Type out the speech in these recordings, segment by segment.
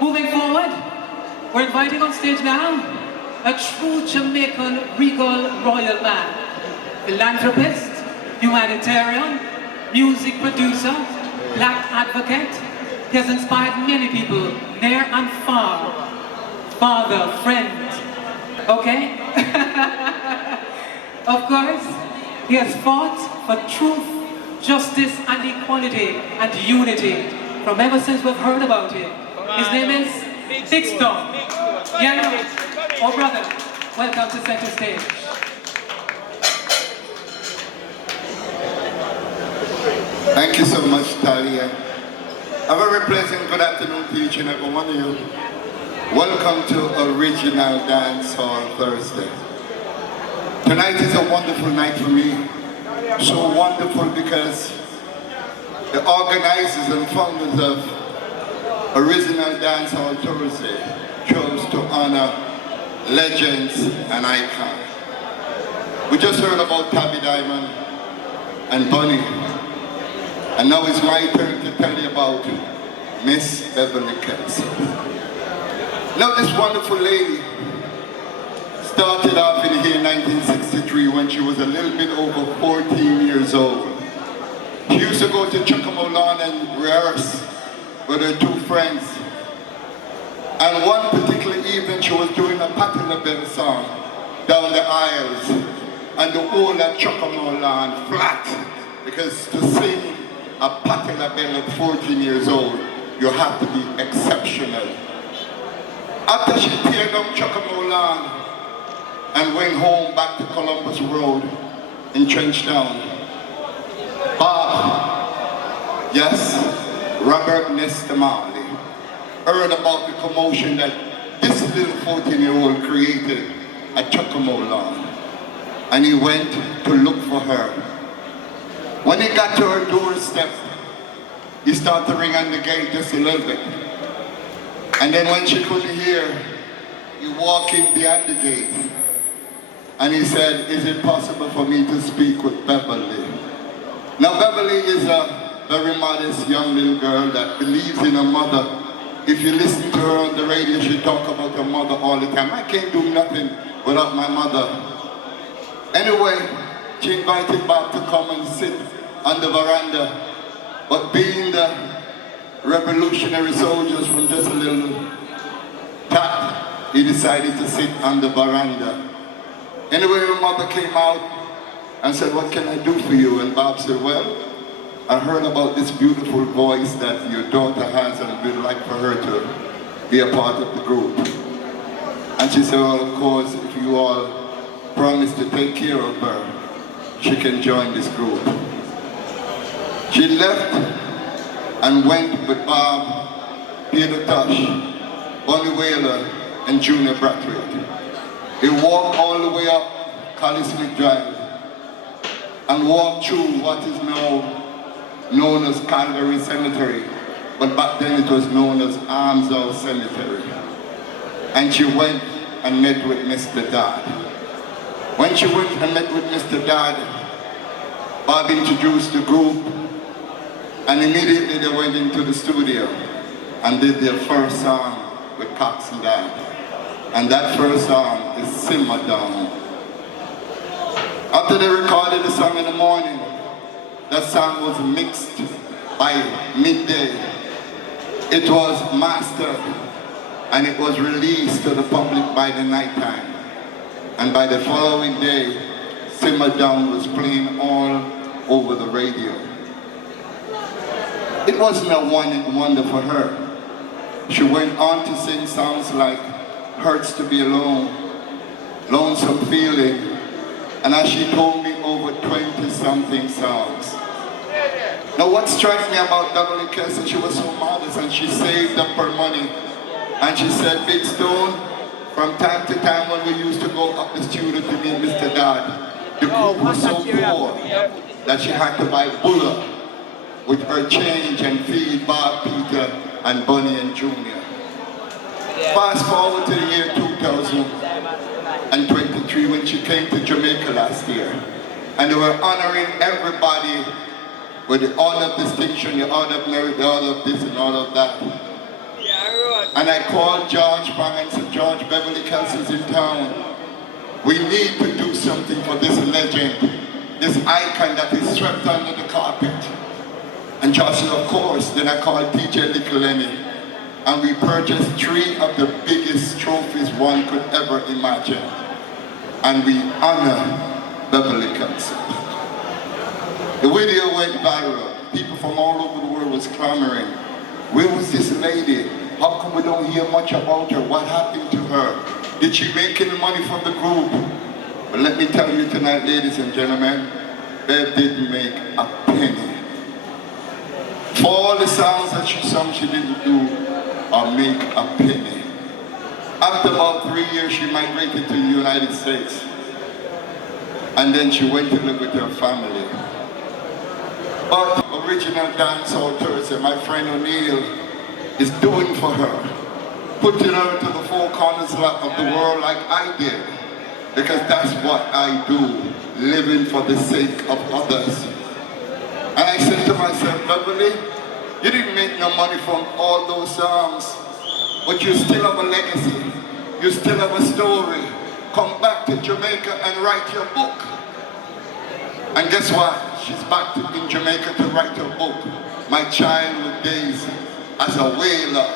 Moving forward, we're inviting on stage now a true Jamaican regal royal man, philanthropist, humanitarian, music producer, black advocate. He has inspired many people near and far. Father, friend, okay? Of course, he has fought for truth, justice and equality and unity from ever since we've heard about him. His name is Big Stone. Yeah, oh brother, welcome to center stage. Thank you so much, Talia. A very pleasant good afternoon to each and every one of you. Welcome to Original Dance Hall Thursday. Tonight is a wonderful night for me. So wonderful because the organizers and founders of Original Dance Hall Thursday chose to honor legends and icons. We just heard about Tabby Diamond and Bunny. And now it's my turn to tell you about Miss Beverly Kelso. Now this wonderful lady started off in here in 1963 when she was a little bit over 14 years old. She used to go to Chuckamo Lawn and rehearse with her two friends. And one particular evening she was doing a Patti LaBelle song down the aisles and the whole of Chuckamo Lawn flat, because to sing a Patti LaBelle at 14 years old, you have to be exceptional. After she teared up Chuckamo Lawn and went home back to Columbus Road in Trenchtown, Bob, yes, Robert Nesta Marley, heard about the commotion that this little 14-year-old created at Chuckamo Lawn, and he went to look for her. When he got to her doorstep, he started to ring on the gate just a little bit. And then when she couldn't hear, he walked in behind the gate. And he said, "Is it possible for me to speak with Beverly?" Now Beverly is a very modest young little girl that believes in her mother. If you listen to her on the radio, she talk about her mother all the time. I can't do nothing without my mother. Anyway, she invited Bob to come and sit on the veranda. But being the revolutionary soldiers from just a little tap, he decided to sit on the veranda. Anyway, her mother came out and said, "What can I do for you?" And Bob said, "Well, I heard about this beautiful voice that your daughter has and we'd like for her to be a part of the group." And she said, "Well, of course, if you all promise to take care of her, she can join this group." She left and went with Bob, Peter Tosh, Bonnie Wailer, and Junior Brathwaite. They walked all the way up Collie Smith Drive and walked through what is now known as Calvary Cemetery, but back then it was known as Arms House Cemetery. And she went and met with Mr. Dodd. When she went and met with Mr. Dodd, Bob introduced the group, and immediately they went into the studio and did their first song with Cox and Dodd. And that first song is Simmer Down. After they recorded the song in the morning, that song was mixed by midday. It was mastered and it was released to the public by the nighttime. And by the following day, Simmer Down was playing all over the radio. It wasn't a one-hit wonder for her. She went on to sing songs like Hurts to Be Alone, Lonesome Feeling, and as she told me, over 20-something songs. Now what struck me about Beverly Kelso, she was so modest and she saved up her money. And she said, "Big Stone, from time to time when we used to go up the studio to meet Mr. Dodd, the group was so poor that she had to buy Buller with her change and feed Bob, Peter, and Bunny and Junior." Fast forward to the year 2023 when she came to Jamaica last year. And they were honoring everybody with the order of distinction, the order of merit, the order of this and all of that. And I called George Bang and said, George, Beverly Kelso's in town. We need to do something for this legend, this icon that is swept under the carpet. And George said, of course. Then I called DJ Little Lenny, and we purchased 3 of the biggest trophies one could ever imagine. And we honor Beverly Kelso. The video went viral. People from all over the world was clamoring. Where was this lady? How come we don't hear much about her? What happened to her? Did she make any money from the group? But let me tell you tonight, ladies and gentlemen, Bev didn't make a penny. For all the songs that she sung, she didn't do or make a penny. After about 3 years, she migrated to the United States. And then she went to live with her family. But original dancehall Thursday, my friend O'Neill is doing for her, putting her to the 4 corners of the world like I did, because that's what I do, living for the sake of others. And I said to myself, Beverly, you didn't make no money from all those songs, but you still have a legacy, you still have a story. Come back to Jamaica and write your book. And guess what? She's back in Jamaica to write her book, My Childhood Days as a Wailer.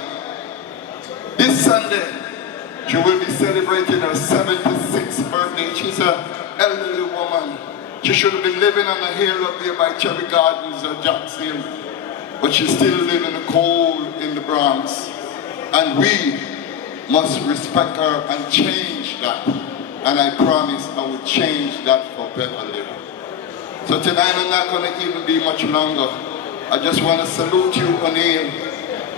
This Sunday, she will be celebrating her 76th birthday. She's an elderly woman. She should have been living on a hill up there by Cherry Gardens or Jackson, but she still lives in the cold in the Bronx. And we must respect her and change that. And I promise I will change that for Beverly. So tonight I'm not going to even be much longer. I just want to salute you, O'Neill,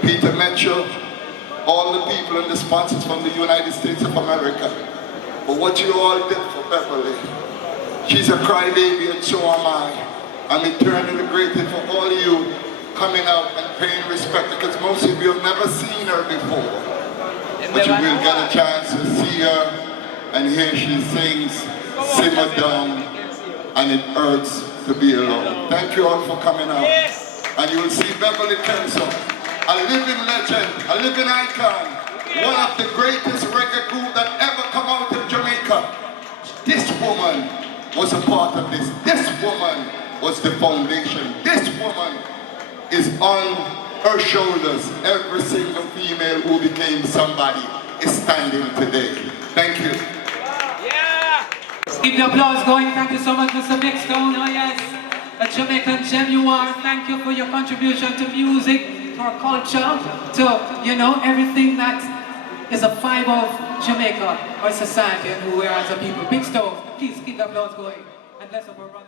Peter Mitchell, all the people and the sponsors from the United States of America, for what you all did for Beverly. She's a crybaby and so am I. I'm eternally grateful for all of you coming out and paying respect, because most of you have never seen her before. But you will get a chance to see her, and here she sings, Simmer Down, and it hurts to be alone. Thank you all for coming out. Yes. And you will see Beverly Kelso, a living legend, a living icon, one of the greatest reggae group that ever come out of Jamaica. This woman was a part of this. This woman was the foundation. This woman is on her shoulders. Every single female who became somebody is standing today. Thank you. Keep the applause going. Thank you so much, Mr. Big Stone. Oh yes, a Jamaican gem you are. Thank you for your contribution to music, to our culture, to, everything that is a fiber of Jamaica, our society, and who we are as a people. Big Stone, please keep the applause going. And bless up our brother.